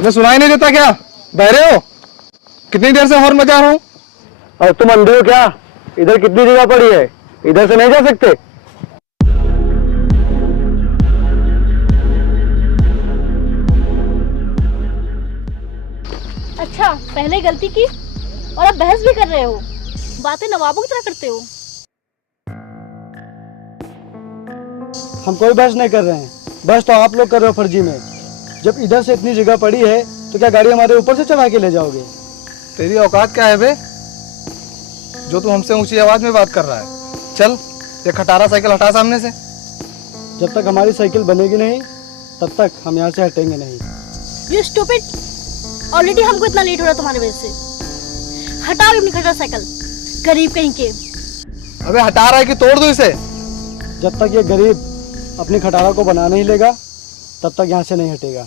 तुम्हें सुनाई नहीं देता क्या? बहरे हो? कितनी देर से हॉर्न बजा रहा हूँ। और तुम अंधे हो क्या? इधर कितनी जगह पड़ी है, इधर से नहीं जा सकते? अच्छा, पहले गलती की और अब बहस भी कर रहे हो। बातें नवाबों की तरह करते हो। हम कोई बहस नहीं कर रहे हैं, बहस तो आप लोग कर रहे हो फर्जी में। जब इधर से इतनी जगह पड़ी है तो क्या गाड़ी हमारे ऊपर से चढ़ा के ले जाओगे? तेरी औकात क्या है बे, जो तू हमसे ऊंची आवाज में बात कर रहा है? चल ये खटारा साइकिल हटा सामने से। जब तक हमारी साइकिल बनेगी नहीं तब तक हम यहाँ से हटेंगे नहीं। You stupid! ऑलरेडी हमको इतना लेट हो रहा है तुम्हारी वजह से। हटाओ अपनी खटारा साइकिल, गरीब कहीं के। अबे हटा रहा है कि तोड़ दूं इसे? जब तक ये गरीब अपनी खटारा को बना नहीं लेगा तब तक यहाँ से नहीं हटेगा।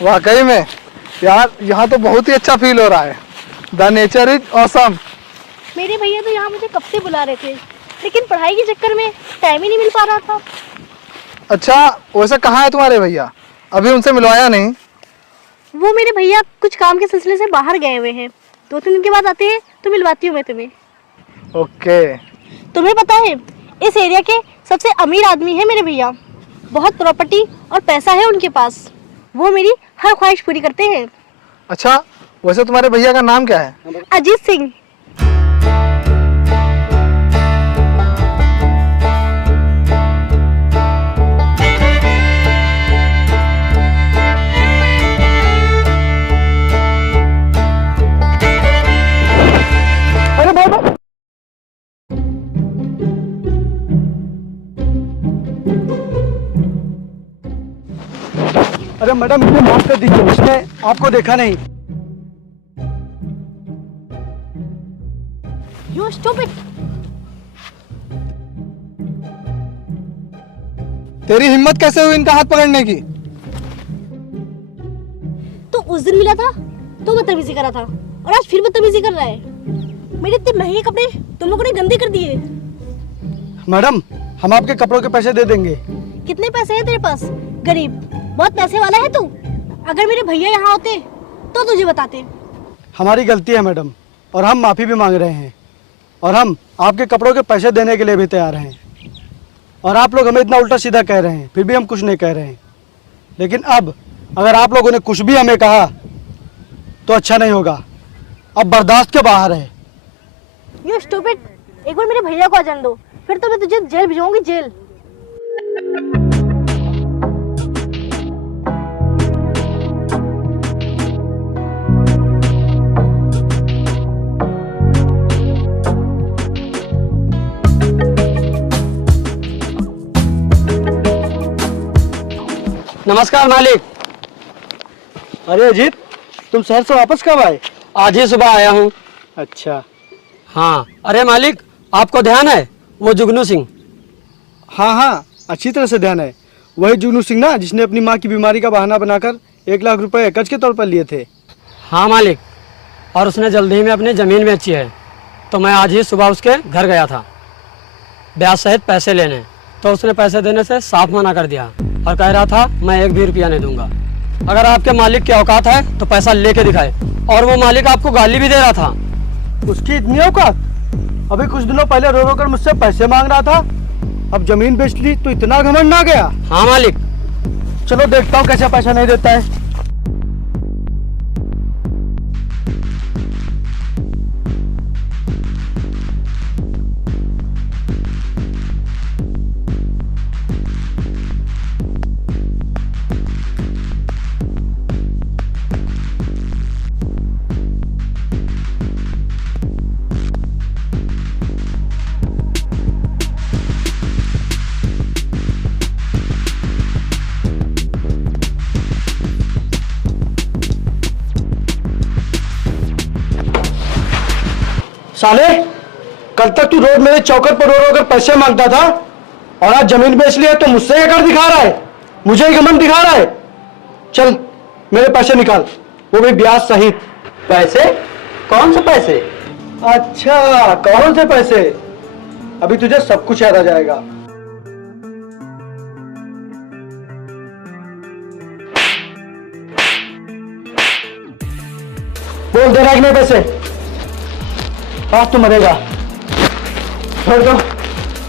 वाकई में यार, यहाँ तो बहुत ही अच्छा फील हो रहा है। The nature is awesome. मेरे भैया तो यहाँ मुझे कब से बुला रहे थे, लेकिन पढ़ाई के चक्कर में टाइम ही नहीं मिल पा रहा था। अच्छा, वैसे कहाँ है तुम्हारे भैया? अभी उनसे मिलवाया नहीं? वो मेरे भैया कुछ काम के सिलसिले से बाहर गए हुए हैं, 2-3 दिन के बाद आते हैं तो मिलवाती हूँ मैं तुम्हें। ओके। तुम्हें पता है, इस एरिया के सबसे अमीर आदमी है मेरे भैया। बहुत प्रॉपर्टी और पैसा है उनके पास। वो मेरी हर ख्वाहिश पूरी करते हैं। अच्छा, वैसे तुम्हारे भैया का नाम क्या है? अजीत सिंह। अरे बाबा, अरे मैडम मुझे माफ कर दीजिए, उसने आपको देखा नहीं। You stupid! तेरी हिम्मत कैसे हुई इनका हाथ पकड़ने की? तो उस दिन मिला था तो बदतमीजी करा था, और आज फिर बदतमीजी कर रहा है। मेरे इतने महंगे कपड़े तुम लोगों ने गंदे कर दिए। मैडम, हम आपके कपड़ों के पैसे दे देंगे। कितने पैसे हैं तेरे पास? गरीब, बहुत पैसे वाला है तू। अगर मेरे भैया यहाँ होते तो तुझे बताते। हमारी गलती है मैडम, और हम माफ़ी भी मांग रहे हैं, और हम आपके कपड़ों के पैसे देने के लिए भी तैयार हैं। और आप लोग हमें इतना उल्टा सीधा कह रहे हैं, फिर भी हम कुछ नहीं कह रहे हैं। लेकिन अब अगर आप लोगों ने कुछ भी हमें कहा तो अच्छा नहीं होगा। अब बर्दाश्त के बाहर है। You stupid! एक बार मेरे भैया को आ जाने दो, फिर तो मैं तुझे जेल भिजवाऊंगी, जेल। नमस्कार मालिक। अरे अजीत, तुम शहर से वापस कब आए? आज ही सुबह आया हूँ। अच्छा। हाँ, अरे मालिक, आपको ध्यान है वो जुगनू सिंह? हाँ हाँ, अच्छी तरह से ध्यान है। वही जुगनू सिंह ना, जिसने अपनी माँ की बीमारी का बहाना बनाकर 1 लाख रुपए कर्ज के तौर पर लिए थे। हाँ मालिक, और उसने जल्दी ही में अपनी ज़मीन बेची है। तो मैं आज ही सुबह उसके घर गया था ब्याज सहित पैसे लेने, तो उसने पैसे देने से साफ मना कर दिया और कह रहा था मैं 1 भी रुपया नहीं दूंगा। अगर आपके मालिक की औकात है तो पैसा लेके दिखाए। और वो मालिक आपको गाली भी दे रहा था। उसकी इतनी औकात? अभी कुछ दिनों पहले रो रो कर मुझसे पैसे मांग रहा था, अब जमीन बेच ली तो इतना घमंड आ गया। हाँ मालिक। चलो देखता हूँ कैसे पैसा नहीं देता है। साले, कल तक तू रोज मेरे चौकट पर रो रो कर पैसे मांगता था और आज जमीन बेच लिया तो मुझसे क्या कर दिखा रहा है? मुझे ही घमंड दिखा रहा है? चल मेरे पैसे निकाल, वो भी ब्याज सहित। पैसे? कौन से पैसे? अच्छा, कौन से पैसे? अभी तुझे सब कुछ याद आ जाएगा। बोल दे रहा है कि नहीं पैसे? आज तू मरेगा। छोड़ दो,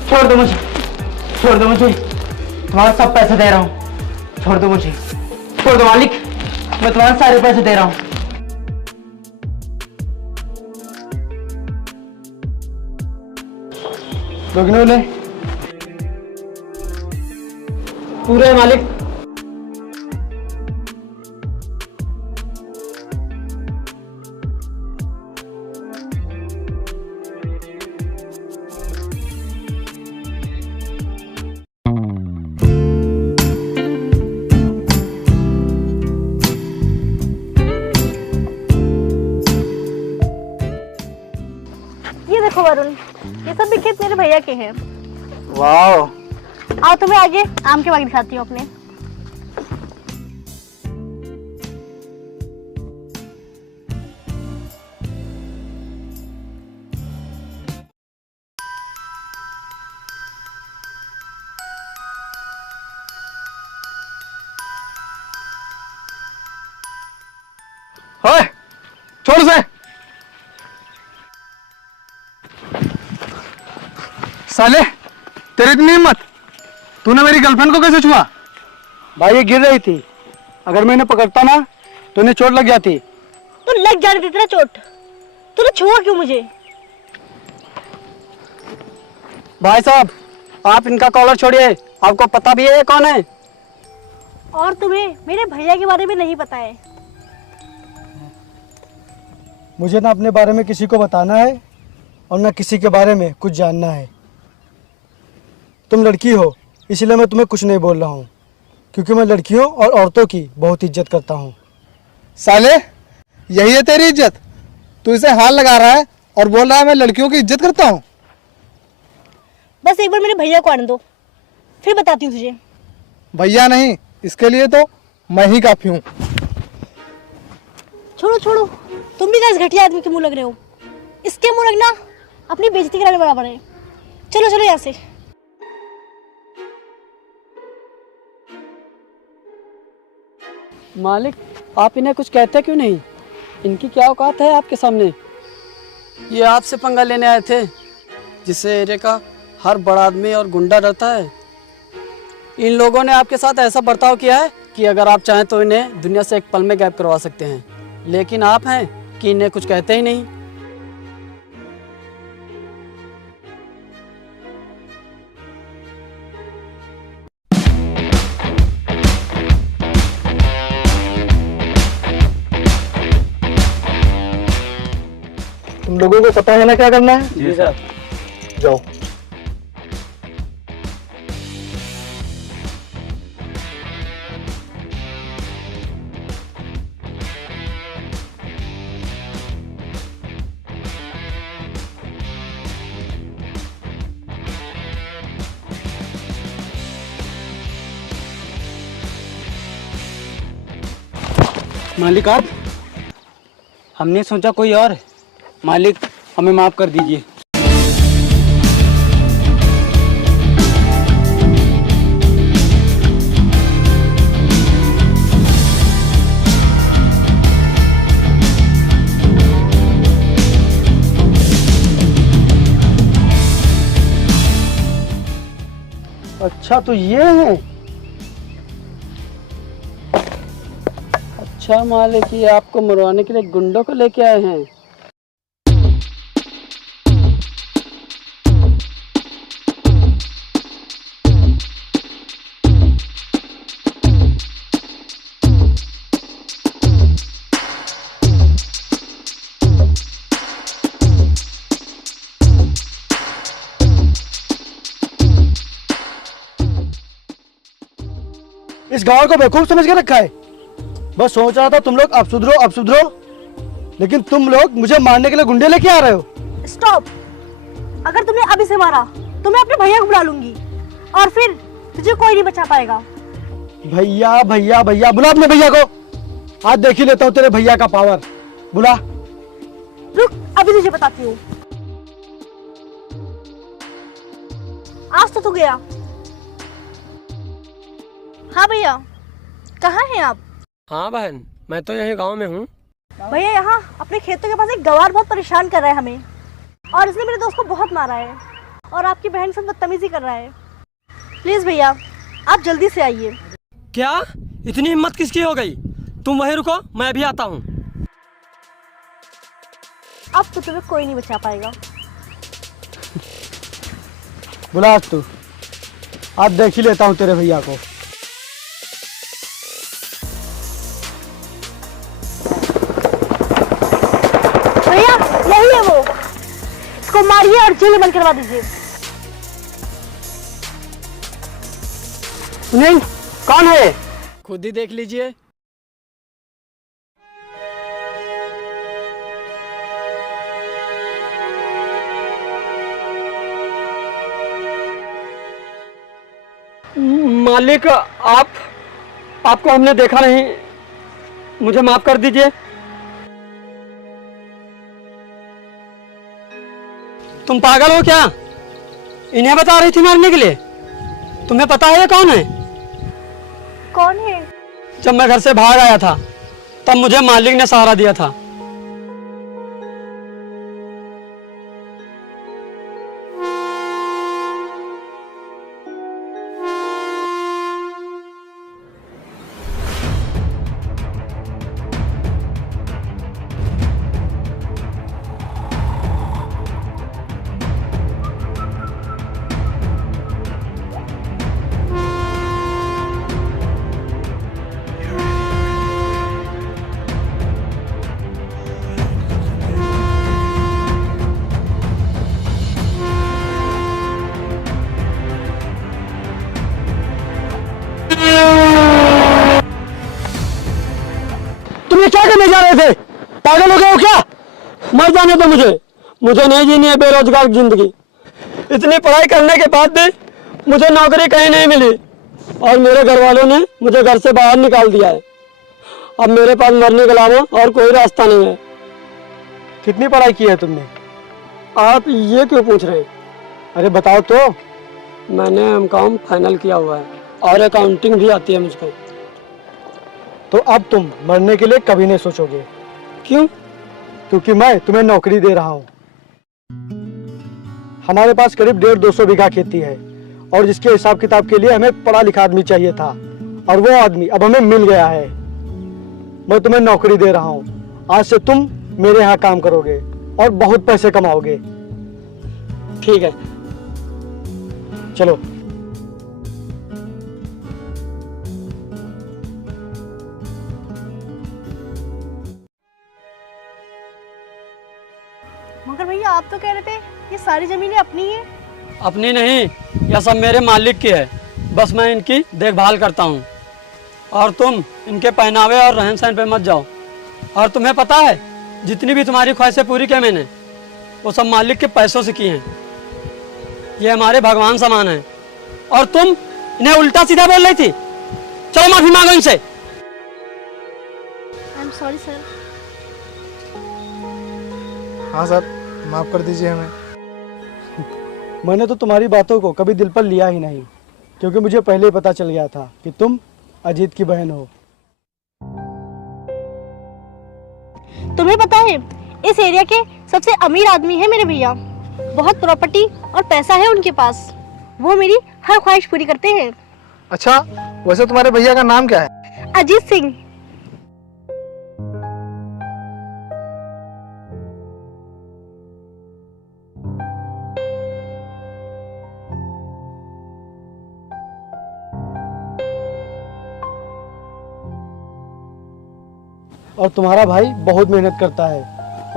छोड़ दो मुझे, छोड़ दो मुझे, तुम्हारे सब पैसे दे रहा हूँ, छोड़ दो मुझे, छोड़ दो मालिक, मैं तुम्हारे सारे पैसे दे रहा हूँ। दोगुने ले। पूरे मालिक। ये देखो वरुण, ये सब भी खेत मेरे भैया के हैं। वाह। आओ तुम्हें आगे आम के बाग दिखाती हूँ अपने। ओए, छोड़ से। साले, तेरी इतनी हिम्मत, तूने मेरी गर्लफ्रेंड को कैसे छुआ? भाई ये गिर रही थी, अगर मैं इन्हें पकड़ता ना तो इन्हें चोट लग जाती। तो लग जाने देती ना चोट, तूने छुआ क्यों मुझे? भाई साहब, आप इनका कॉलर छोड़िए, आपको पता भी है ये कौन है? और तुम्हें मेरे भैया के बारे में नहीं पता है। मुझे ना अपने बारे में किसी को बताना है और ना किसी के बारे में कुछ जानना है। तुम लड़की हो इसलिए मैं तुम्हें कुछ नहीं बोल रहा हूँ, क्योंकि मैं लड़कियों और औरतों की बहुत इज्जत करता हूँ। साले, यही है तेरी इज्जत? तू इसे हाथ लगा रहा है और बोल रहा है मैं लड़कियों की इज्जत करता हूँ। बस एक बार मेरे भैया को आने दो, फिर बताती हूँ तुझे। भैया नहीं, इसके लिए तो मैं ही काफी हूँ। छोड़ो छोड़ो, तुम भी क्या इस घटिया आदमी के मुंह लग रहे हो? इसके मुंह लगना अपनी बेइज्जती कराने बराबर है। चलो चलो यहाँ से। मालिक, आप इन्हें कुछ कहते क्यों नहीं? इनकी क्या औकात है आपके सामने? ये आपसे पंगा लेने आए थे, जिससे एरिया का हर बड़ा आदमी और गुंडा डरता है। इन लोगों ने आपके साथ ऐसा बर्ताव किया है कि अगर आप चाहें तो इन्हें दुनिया से एक पल में गायब करवा सकते हैं, लेकिन आप हैं कि इन्हें कुछ कहते ही नहीं। तुम लोगों को पता है ना क्या करना है? जी सर। जाओ। मालिक आप? हमने सोचा कोई और है। मालिक हमें माफ कर दीजिए। अच्छा तो ये है। अच्छा मालिक, ये आपको मरवाने के लिए गुंडों को लेके आए हैं। इस गांव को बेवकूफ समझ के रखा है। बस सोच रहा था तुम लोग अब सुधरो, लेकिन तुम लोग मुझे मारने के लिए गुंडे लेके आ रहे हो। स्टॉप। अगर तुमने अभी से मारा तो मैं अपने भैया को बुला लूंगी और फिर तुझे कोई नहीं बचा पाएगा। भैया भैया भैया बुला अपने भैया को। आज देख ही लेता हूँ तेरे भैया का पावर। बुला। रुक, अभी तुझे बताती हूँ। आज तो तू गया। हाँ भैया, कहाँ हैं आप? हाँ बहन, मैं तो यही गांव में हूँ। भैया यहाँ अपने खेतों के पास एक गवार बहुत परेशान कर रहा है हमें, और इसने मेरे दोस्त को बहुत मारा है और आपकी बहन से बदतमीजी कर रहा है। प्लीज भैया, आप जल्दी से आइए। क्या इतनी हिम्मत किसकी हो गई? तुम वहीं रुको, मैं भी आता हूँ। अब तो तुम्हें कोई नहीं बचा पाएगा। बुला आज तू। आज देख ही लेता हूँ तेरे भैया को। भैया यही है वो, इसको मारिए और जेल में बंद करवा दीजिए। नहीं, कौन है? खुद ही देख लीजिए। मालिक, आपको हमने देखा नहीं, मुझे माफ कर दीजिए। तुम पागल हो क्या? इन्हें बता रही थी मारने के लिए? तुम्हें पता है ये कौन है? कौन है? जब मैं घर से बाहर आया था तब मुझे मालिक ने सहारा दिया था। तुम ये क्या करने जा रहे थे? पागल हो गए हो क्या? मर जाने दो मुझे नहीं जीनी है बेरोजगार जिंदगी। इतनी पढ़ाई करने के बाद भी मुझे नौकरी कहीं नहीं मिली और मेरे घर वालों ने मुझे घर से बाहर निकाल दिया है। अब मेरे पास मरने के अलावा और कोई रास्ता नहीं है। कितनी पढ़ाई की है तुमने? आप ये क्यों पूछ रहे हैं? अरे बताओ तो। मैंने एमकॉम फाइनल किया हुआ है और अकाउंटिंग भी आती है मुझको। तो अब तुम मरने के लिए कभी नहीं सोचोगे। क्यों? क्योंकि मैं तुम्हें नौकरी दे रहा हूँ। हमारे पास करीब 150-200 बीघा खेती है और जिसके हिसाब किताब के लिए हमें पढ़ा लिखा आदमी चाहिए था और वो आदमी अब हमें मिल गया है। मैं तुम्हें नौकरी दे रहा हूँ। आज से तुम मेरे यहाँ काम करोगे और बहुत पैसे कमाओगे। ठीक है, चलो। मगर भैया आप तो कह रहे थे ये सारी जमीनें अपनी है। अपनी नहीं, यह सब मेरे मालिक की है। बस मैं इनकी देखभाल करता हूँ और तुम इनके पहनावे और रहन सहन पे मत जाओ। और तुम्हें पता है जितनी भी तुम्हारी ख्वाहिशें पूरी की मैंने, वो सब मालिक के पैसों से की हैं। ये हमारे भगवान समान है और तुम इन्हें उल्टा सीधा बोल रही थी। चलो माफी मांगो इनसे। I am sorry sir. हाँ सर, माफ़ कर दीजिए हमें। मैंने तो तुम्हारी बातों को कभी दिल पर लिया ही नहीं, क्योंकि मुझे पहले ही पता चल गया था कि तुम अजीत की बहन हो। तुम्हें पता है इस एरिया के सबसे अमीर आदमी है मेरे भैया। बहुत प्रॉपर्टी और पैसा है उनके पास। वो मेरी हर ख्वाहिश पूरी करते हैं। अच्छा, वैसे तुम्हारे भैया का नाम क्या है? अजीत सिंह। और तुम्हारा भाई बहुत मेहनत करता है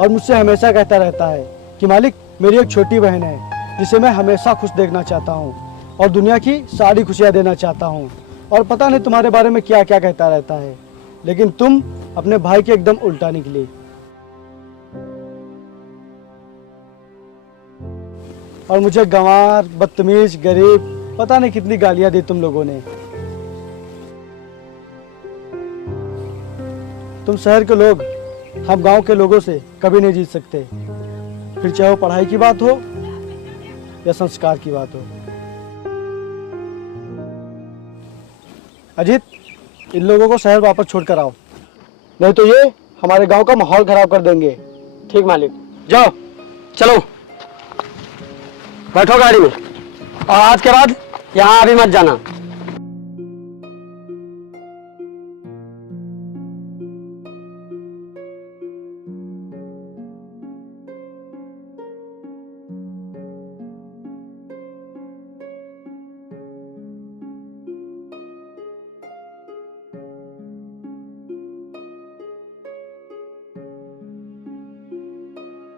और मुझसे हमेशा कहता रहता है कि मालिक, मेरी एक छोटी बहन है जिसे मैं हमेशा खुश देखना चाहता हूँ और दुनिया की सारी खुशियाँ देना चाहता हूँ। और पता नहीं तुम्हारे बारे में क्या क्या कहता रहता है, लेकिन तुम अपने भाई के एकदम उल्टा निकली। और मुझे गंवार, बदतमीज, गरीब, पता नहीं कितनी गालियां दी तुम लोगों ने। तुम शहर के लोग हम गांव के लोगों से कभी नहीं जीत सकते, फिर चाहे वो पढ़ाई की बात हो या संस्कार की बात हो। अजीत, इन लोगों को शहर वापस छोड़कर आओ, नहीं तो ये हमारे गांव का माहौल खराब कर देंगे। ठीक मालिक, जाओ चलो बैठो गाड़ी में, और आज के बाद यहाँ अभी मत जाना।